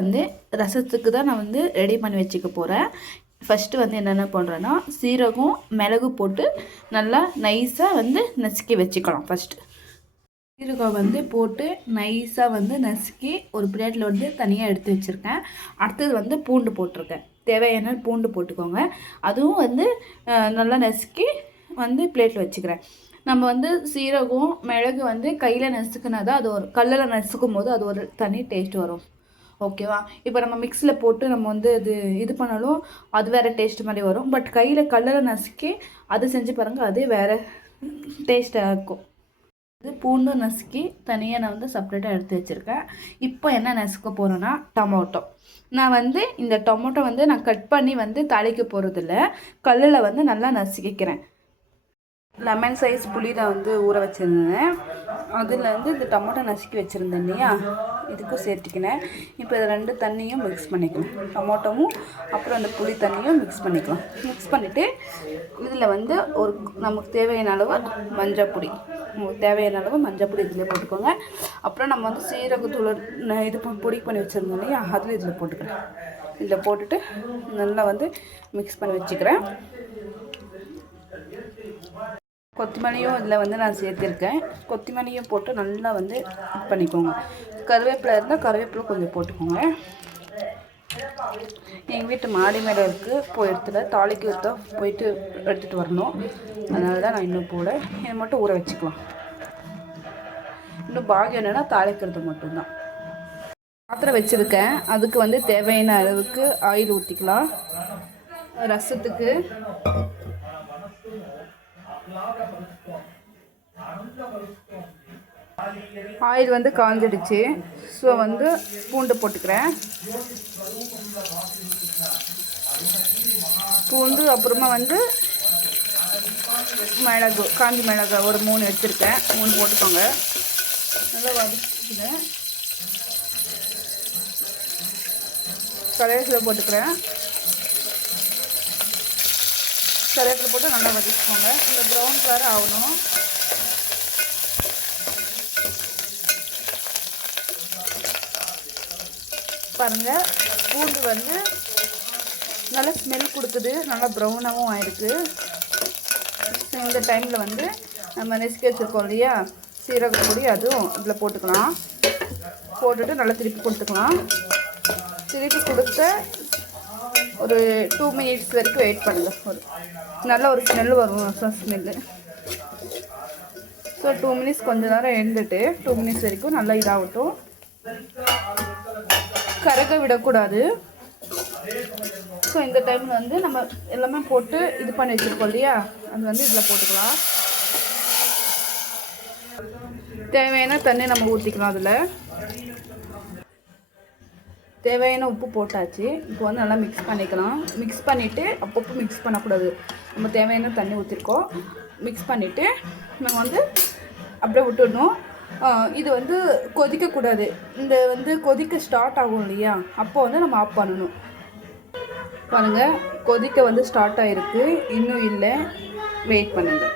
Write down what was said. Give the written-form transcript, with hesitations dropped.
வந்து ரசத்துக்கு தான் நான் வந்து ரெடி பண்ணி வச்சுக்க போகிறேன். ஃபஸ்ட்டு வந்து என்னென்ன பண்ணுறேன்னா, சீரகம் மிளகு போட்டு நல்லா நைஸாக வந்து நசுக்கி வச்சுக்கலாம். ஃபஸ்ட்டு சீரகம் வந்து போட்டு நைஸாக வந்து நசுக்கி ஒரு பிளேட்டில் வந்து தனியாக எடுத்து வச்சுருக்கேன். அடுத்தது வந்து பூண்டு போட்டிருக்கேன். தேவையான பூண்டு போட்டுக்கோங்க. அதுவும் வந்து நல்லா நசுக்கி வந்து பிளேட்டில் வச்சுக்கிறேன். நம்ம வந்து சீரகம் மிளகு வந்து கையில் நசுக்குனா தான் அது ஒரு கல்லில் நசுக்கும் போது அது ஒரு தனி டேஸ்ட் வரும். ஓகேவா? இப்போ நம்ம மிக்ஸியில் போட்டு நம்ம வந்து இது பண்ணாலும் அது வேறு டேஸ்ட் மாதிரி வரும். பட் கல்லில் நசுக்கி அது செஞ்சு பாருங்கள், அதே வேறு டேஸ்ட்டாக இருக்கும். இது பூண்டு நசுக்கி தனியாக நான் வந்து செப்பரேட்டாக எடுத்து வச்சுருக்கேன். இப்போ என்ன நசுக்க போகிறேன்னா டொமேட்டோ. நான் வந்து இந்த டொமேட்டோ வந்து நான் கட் பண்ணி வந்து தாளிக்க போகிறதில்ல, கல்லில் வந்து நல்லா நசுக்கிக்கிறேன். லெமன் சைஸ் புளி நான் வந்து ஊற வச்சுருந்தேன். அதில் வந்து இந்த டொமேட்டோ நசுக்கி வச்சுருந்தேன் இல்லையா, இதுக்கும் சேர்த்துக்கினேன். இப்போ இது 2 தண்ணியும் மிக்ஸ் பண்ணிக்கலாம். டொமேட்டோவும் அப்புறம் அந்த புளி தண்ணியும் மிக்ஸ் பண்ணிக்கலாம். மிக்ஸ் பண்ணிவிட்டு இதில் வந்து ஒரு நமக்கு தேவையான அளவு மஞ்சள் பொடி இதில் போட்டுக்கோங்க. அப்புறம் நம்ம வந்து சீரகத்தூள் இது பொடி பண்ணி வச்சுருந்தோம் இல்லையா, அதில் இதில் போட்டுக்கிறேன். இதில் போட்டுட்டு நல்லா வந்து மிக்ஸ் பண்ணி வச்சுக்கிறேன். கொத்தமல்லியும் இதில் வந்து நான் சேர்த்துருக்கேன். கொத்தமல்லியும் போட்டு நல்லா வந்து இது பண்ணிக்கோங்க. கருவேப்பிலை இருந்தால் கருவேப்பிலை கொஞ்சம் போட்டுக்கோங்க. எங்கள் வீட்டு மாடி மேலே இருக்குது, போய் தாளிக்கு போயிட்டு எடுத்துகிட்டு வரணும். அதனால தான் நான் இன்னும் போல இதை மட்டும் ஊற வச்சுக்கலாம். இன்னும் பாகம் என்னென்னா தாளிக்கிறது மட்டும்தான். பாத்திரம் வச்சுருக்கேன், அதுக்கு வந்து தேவையான அளவுக்கு ஆயில் ஊற்றிக்கலாம். ரசத்துக்கு ஆயில் வந்து காஞ்சிடுச்சு. ஸோ வந்து பூண்டு போட்டுக்கிறேன். பூண்டு அப்புறமா வந்து மிளகு, காஞ்சி மிளகு ஒரு 3 எடுத்துருக்கேன். 3 போட்டுக்கோங்க. நல்லா வதக்கிக்கிறேன். கடைசியில் போட்டுக்கிறேன். கருவேப்பிலை போட்டு நல்லா வதக்கிக்கோங்க. இந்த ப்ரௌன் கலர் ஆகணும். பாருங்கள், பூண்டு வந்து நல்லா ஸ்மெல் கொடுக்குது, நல்லா ப்ரௌனாகவும் ஆயிருக்கு. இந்த டைமில் வந்து நம்ம நெசுக்கி வச்சுருக்கோம் இல்லையா சீரக பொடி, அதுவும் இதில் போட்டுக்கலாம். போட்டுட்டு நல்லா திருப்பி கொடுத்துக்கலாம். திருப்பி கொடுத்த ஒரு 2 மினிட்ஸ் வரைக்கும் வெயிட் பண்ணுங்கள். நல்ல ஒரு ஸ்மெல் வரும், ரசம் ஸ்மெல்லு. ஸோ 2 மினிட்ஸ் கொஞ்சம் நேரம் எழுந்துட்டு 2 மினிட்ஸ் வரைக்கும் நல்லா இதாகட்டும். கருக விடக்கூடாது. ஸோ இந்த டைமில் வந்து நம்ம எல்லாமே போட்டு இது பண்ணி வச்சுருக்கோம் இல்லையா, அது வந்து இதில் போட்டுக்கலாம். தேவையான தண்ணி நம்ம ஊற்றிக்கலாம். அதில் தேவையான உப்பு போட்டாச்சு. இப்போ வந்து நல்லா மிக்ஸ் பண்ணிக்கலாம். மிக்ஸ் பண்ணிவிட்டு அப்பப்போ மிக்ஸ் பண்ணக்கூடாது. நம்ம தேவையான தண்ணி ஊற்றிருக்கோம். மிக்ஸ் பண்ணிவிட்டு நம்ம வந்து அப்படியே விட்டுடணும். இது வந்து கொதிக்கக்கூடாது. இந்த வந்து கொதிக்க ஸ்டார்ட் ஆகும் இல்லையா, அப்போ வந்து நம்ம ஆஃப் பண்ணணும். பாருங்கள், கொதிக்க வந்து ஸ்டார்ட் ஆகிருக்கு, இன்னும் இல்லை, வெயிட் பண்ணுங்கள்.